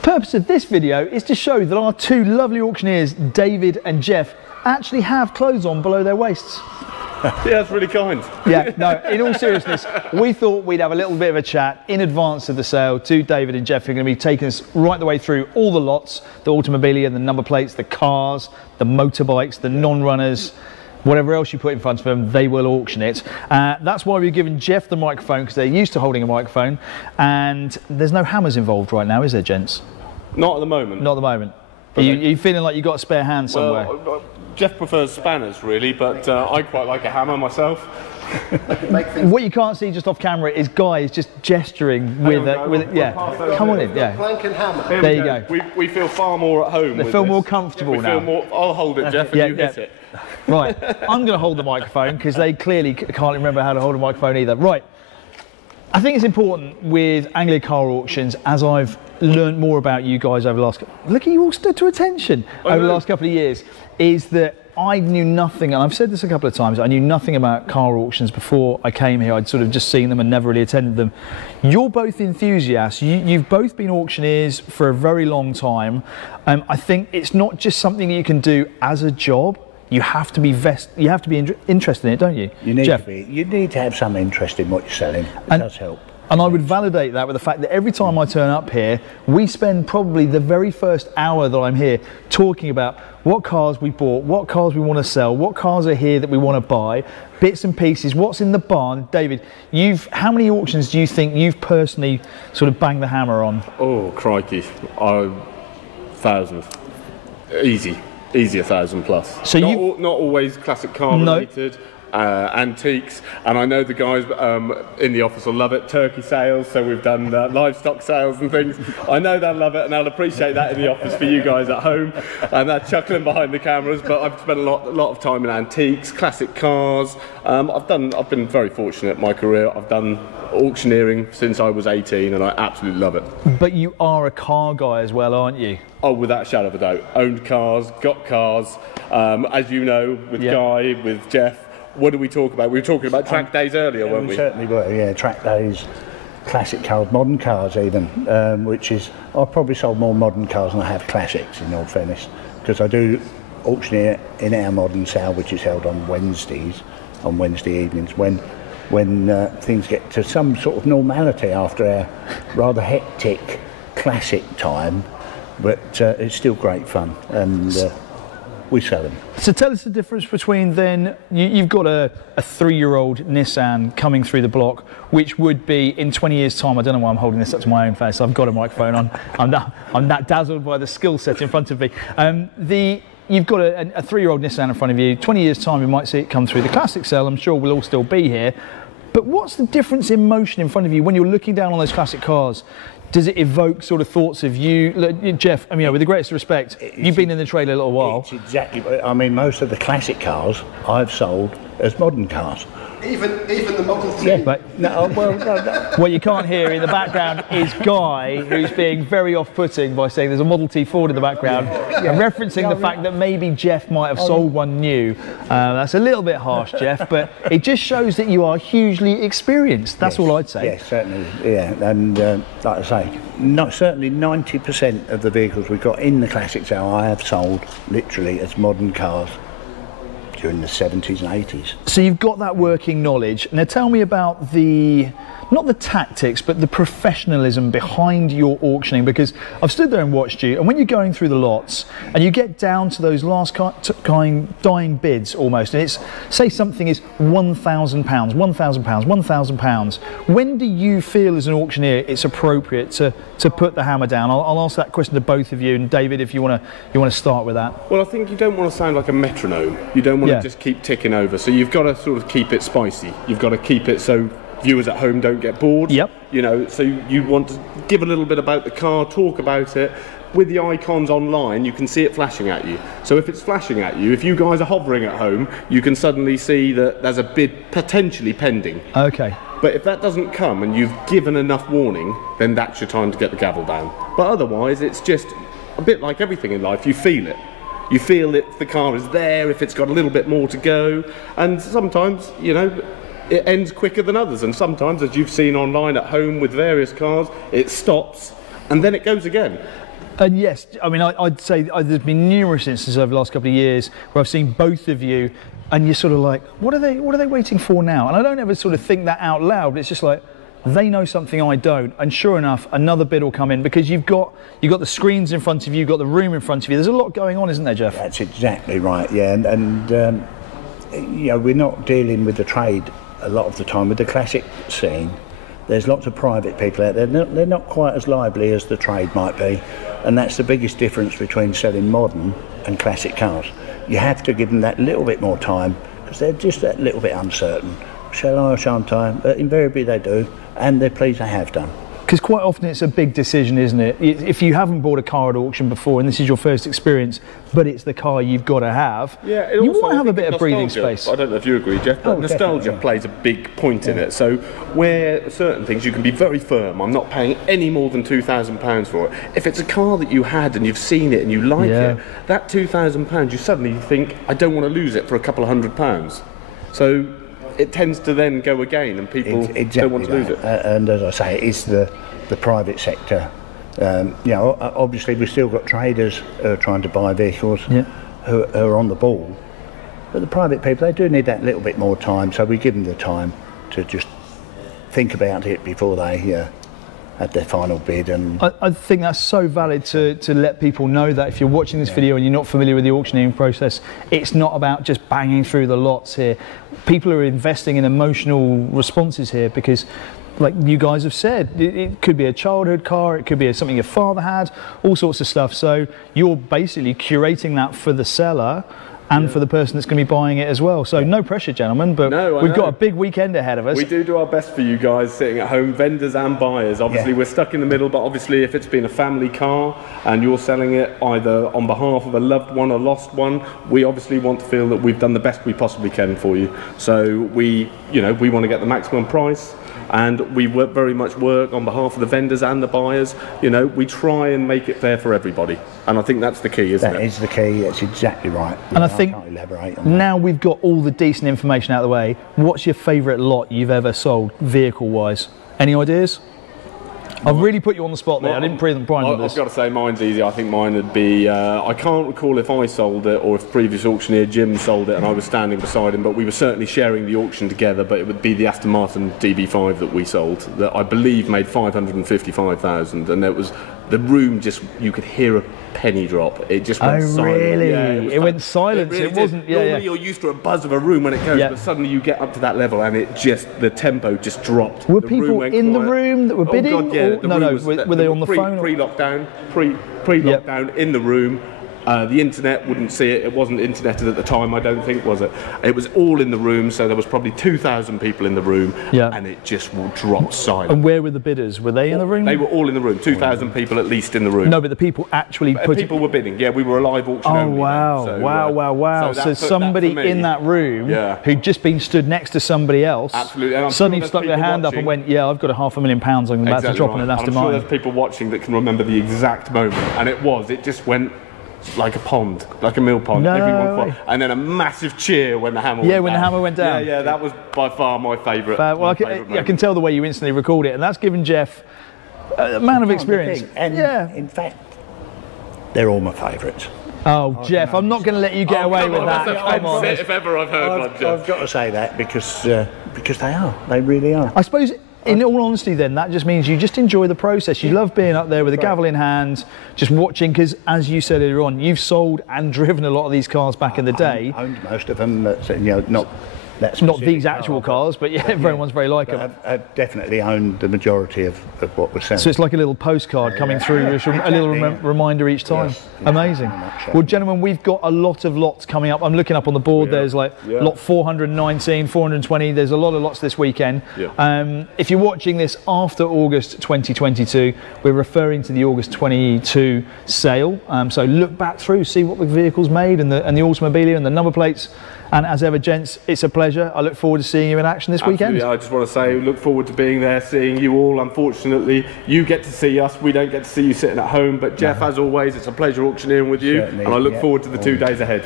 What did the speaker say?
The purpose of this video is to show that our two lovely auctioneers, David and Geoff, actually have clothes on below their waists. Yeah, that's really kind. Yeah, no, in all seriousness, we thought we'd have a little bit of a chat in advance of the sale to David and Geoff, who are going to be taking us right the way through all the lots, the automobilia, the number plates, the cars, the motorbikes, the non-runners, whatever else you put in front of them, they will auction it. That's why we've given Geoff the microphone, because they're used to holding a microphone, and there's no hammers involved right now, is there, gents? Not at the moment. Not at the moment. Are you feeling like you've got a spare hand somewhere? Well, Geoff prefers spanners, really, but I quite like a hammer myself. What you can't see just off camera is Guy is just gesturing with it. Yeah, come on in. Yeah. Plank and hammer. There you go. We feel far more at home. They feel more comfortable now. I'll hold it, Geoff, and you hit it. Right, I'm going to hold the microphone because they clearly can't remember how to hold a microphone either. Right, I think it's important with Anglia Car Auctions, as I've learned more about you guys over the last, look at you all stood to attention over the last couple of years, is that I knew nothing, and I've said this a couple of times, I knew nothing about car auctions before I came here. I'd sort of just seen them and never really attended them. You're both enthusiasts. You've both been auctioneers for a very long time. I think it's not just something that you can do as a job. You have to be interested in it, don't you? You need Geoff? To be. You need to have some interest in what you're selling. It does help. And I would validate that with the fact that every time I turn up here, we spend probably the very first hour that I'm here talking about what cars we bought, what cars we want to sell, what cars are here that we want to buy, bits and pieces, what's in the barn. David, how many auctions do you think you've personally sort of banged the hammer on? Oh, crikey. 1,000. Easy 1,000 plus. So not always classic car related. Antiques, and I know the guys in the office will love it. Turkey sales, so we've done livestock sales and things. I know they'll love it, and I'll appreciate that in the office for you guys at home, and they're chuckling behind the cameras. But I've spent a lot of time in antiques, classic cars. I've been very fortunate in my career. I've done auctioneering since I was 18, and I absolutely love it. But you are a car guy as well, aren't you? Oh, without a shadow of a doubt. Owned cars, got cars. As you know, with Guy, with Geoff. What did we talk about? We were talking about track days earlier, weren't we? Certainly were, yeah, track days, classic cars, modern cars even, which is, I've probably sold more modern cars than I have classics, in all fairness, because I do auctioneer in our modern sale, which is held on Wednesday evenings, when things get to some sort of normality after our rather hectic classic time, but it's still great fun, and we sell them. So tell us the difference between then, you've got a 3-year-old Nissan coming through the block, which would be in 20 years time, I don't know why I'm holding this up to my own face, I've got a microphone on, I'm that dazzled by the skill set in front of me. You've got a 3-year-old Nissan in front of you, 20 years time you might see it come through the classic sale, I'm sure we'll all still be here. But what's the difference in motion in front of you when you're looking down on those classic cars? Does it evoke sort of thoughts of you? Look, Geoff, I mean, with the greatest respect, you've been in the trade a little while. It's exactly, I mean, most of the classic cars I've sold as modern cars. Even the Model T. Yeah, but no, no. What you can't hear in the background is Guy, who's being very off-putting by saying there's a Model T Ford in the background, and referencing the fact that maybe Geoff might have sold one new. That's a little bit harsh, Geoff, but it just shows that you are hugely experienced. That's all I'd say. Yes, certainly. Yeah, and like I say, certainly 90% of the vehicles we've got in the classic sale I have sold literally as modern cars during the 70s and 80s. So you've got that working knowledge. Now tell me about not the tactics, but the professionalism behind your auctioning, because I've stood there and watched you, and when you're going through the lots and you get down to those last dying bids almost, and it's, say something is £1,000, £1,000, £1,000, when do you feel as an auctioneer it's appropriate to put the hammer down? I'll ask that question to both of you, and David, if you want to start with that. Well, I think you don't want to sound like a metronome. You don't want to just keep ticking over, so you've got to sort of keep it spicy. You've got to keep it so viewers at home don't get bored. Yep. You know, so you want to give a little bit about the car, talk about it. With the icons online, you can see it flashing at you. So if it's flashing at you, if you guys are hovering at home, you can suddenly see that there's a bid potentially pending. Okay. But if that doesn't come and you've given enough warning, then that's your time to get the gavel down. But otherwise, it's just a bit like everything in life. You feel it. You feel if the car is there, if it's got a little bit more to go. And sometimes, you know, it ends quicker than others. And sometimes, as you've seen online at home with various cars, it stops and then it goes again. And yes, I mean, I'd say there's been numerous instances over the last couple of years where I've seen both of you, and you're sort of like, what are they waiting for now? And I don't ever sort of think that out loud, but it's just like, they know something I don't, and sure enough, another bid will come in, because you've got the screens in front of you, you've got the room in front of you. There's a lot going on, isn't there, Geoff? That's exactly right, yeah. And you know, we're not dealing with the trade a lot of the time with the classic scene. There's lots of private people out there. They're not quite as lively as the trade might be, and that's the biggest difference between selling modern and classic cars. You have to give them that little bit more time, because they're just that little bit uncertain. Shall I or shan't I? But invariably they do, and they're pleased they have done. Because quite often it's a big decision, isn't it? If you haven't bought a car at auction before and this is your first experience, but it's the car you've got to have, yeah, you want to have a bit of breathing space. I don't know if you agree, Geoff, but nostalgia plays a big point in it. So where certain things you can be very firm, I'm not paying any more than £2,000 for it. If it's a car that you had and you've seen it and you like it, that £2,000, you suddenly think, I don't want to lose it for a couple of £100. So it tends to then go again, and people don't want to lose it. And as I say, it's the private sector. You know, obviously we've still got traders who are trying to buy vehicles who are on the ball, but the private people, they do need that little bit more time, so we give them the time to just think about it before they had their final bid. And I think that's so valid to let people know that if you're watching this video and you're not familiar with the auctioneering process, it's not about just banging through the lots here. People are investing in emotional responses here, because like you guys have said, it could be a childhood car, it could be something your father had, all sorts of stuff. So you're basically curating that for the seller and for the person that's going to be buying it as well. So no pressure, gentlemen, but we've got a big weekend ahead of us. We do our best for you guys sitting at home, vendors and buyers. Obviously we're stuck in the middle, but obviously if it's been a family car and you're selling it either on behalf of a loved one or lost one, we obviously want to feel that we've done the best we possibly can for you. So we want to get the maximum price, and we very much work on behalf of the vendors and the buyers. You know, we try and make it fair for everybody, and I think that's the key, isn't it? That is the key. That's exactly right. And I think can't elaborate on now we've got all the decent information out of the way. What's your favourite lot you've ever sold, vehicle-wise? Any ideas? I've really put you on the spot there. I didn't pre them Bryn with this. I've got to say mine's easy. I think mine would be, I can't recall if I sold it or if previous auctioneer Jim sold it and I was standing beside him, but we were certainly sharing the auction together. But it would be the Aston Martin DB5 that we sold, that I believe made 555,000, and it was, the room just, you could hear a penny drop. It just went silent. Really? Yeah, it went silent. It wasn't. Normally you're used to a buzz of a room when it goes, but suddenly you get up to that level and it just, the tempo just dropped. Were people in the room that were bidding? Oh God, yeah. Were they on the phone? Pre-lockdown, in the room. The internet wouldn't see it. It wasn't interneted at the time, I don't think, was it? It was all in the room, so there was probably 2,000 people in the room, and it just dropped silent. And where were the bidders? Were they in the room? They were all in the room. 2,000 people at least in the room. No, but the people actually people were bidding. Yeah, we were a live auction. Oh wow! So somebody in that room who'd just been stood next to somebody else, suddenly stuck their hand up and went, "Yeah, I've got £500,000 I'm about to drop on an Aston Martin." I'm sure there's people watching that can remember the exact moment, and it just went like a pond, like a mill pond. And then a massive cheer when the hammer went down. When the hammer went down. Yeah, that was by far my favourite. Well, I can tell the way you instantly recalled it, and that's given Geoff a man of experience. And in fact, they're all my favourites. Oh, Geoff, I'm not going to let you get away with that. Come on. If ever I've heard one, Geoff. I've got to say that because they are. They really are. I suppose, in all honesty then, that just means you just enjoy the process. You love being up there with a gavel in hand, just watching, because as you said earlier on, you've sold and driven a lot of these cars back in the day. Owned most of them, not these actual cars, but everyone's very like them. I've definitely owned the majority of what was selling. So it's like a little postcard coming through, a little reminder each time. Yes, amazing. Well, gentlemen, we've got a lot of lots coming up. I'm looking up on the board. There's like lot 419, 420. There's a lot of lots this weekend. If you're watching this after August 2022, we're referring to the August 22 sale. So look back through, see what the vehicle's made and the automobilia and the number plates. And as ever, gents, it's a pleasure. I look forward to seeing you in action this weekend. I just want to say, look forward to being there, seeing you all. Unfortunately, you get to see us. We don't get to see you sitting at home. But Geoff, as always, it's a pleasure auctioneering with you. Certainly, and I look forward to the 2 days ahead.